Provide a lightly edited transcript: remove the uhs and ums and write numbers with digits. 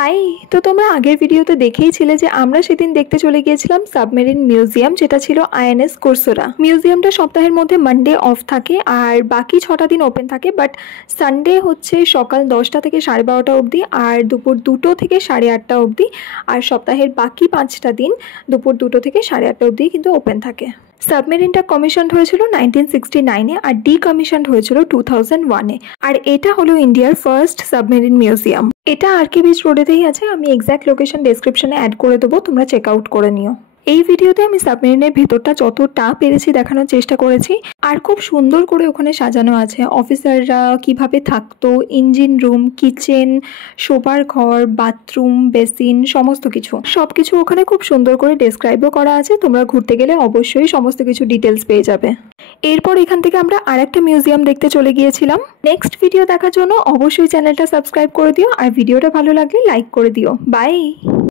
High. তো তোমরা আগের ভিডিওতে দেখেইছিলে যে আমরা সেদিন দেখতে চলে গিয়েছিলাম সাবমেরিন মিউজিয়াম, যেটা ছিল আইএনএস কোর্সোরা। মিউজিয়ামটা সপ্তাহের মধ্যে মানডে অফ থাকে আর বাকি 6টা দিন ওপেন থাকে, বাট সানডে হচ্ছে সকাল 10টা থেকে 12:30 অবধি আর দুপুর 2টো থেকে 8:30 অবধি, আর সপ্তাহের বাকি 5টা দিন দুপুর 2টো থেকে 8:30 অবধি কিন্তু ওপেন থাকে। সাবমেরিনটা কমিশনড হয়েছিল 1969-এ আর ডিকমিশনড হয়েছিল 2001-এ। আর এটা হলো ইন্ডিয়ার ফার্স্ট সাবমেরিন মিউজিয়াম। এটা আরকে বিচ রোডেতেই আছে, আমি এক্স্যাক্ট লোকেশন ডেসক্রিপশনে অ্যাড করে দেবো, তোমরা চেক আউট করে নিও। এই ভিডিওতে আমি সাবমেরিনের ভেতরটা যতটা পেরেছি দেখানোর চেষ্টা করেছি, আর খুব সুন্দর করে ওখানে সাজানো আছে অফিসাররা কিভাবে থাকতো, ইঞ্জিন রুম, কিচেন, শোবার ঘর, বাথরুম, বেসিন, সমস্ত কিছু সবকিছু ওখানে খুব সুন্দর করে ডেসক্রাইবও করা আছে। তোমরা ঘুরতে গেলে অবশ্যই সমস্ত কিছু ডিটেলস পেয়ে যাবে। এরপর এখান থেকে আমরা আরেকটা মিউজিয়াম দেখতে চলে গিয়েছিলাম। নেক্সট ভিডিও দেখার জন্য অবশ্যই চ্যানেলটা সাবস্ক্রাইব করে দিও, আর ভিডিওটা ভালো লাগলে লাইক করে দিও। বাই।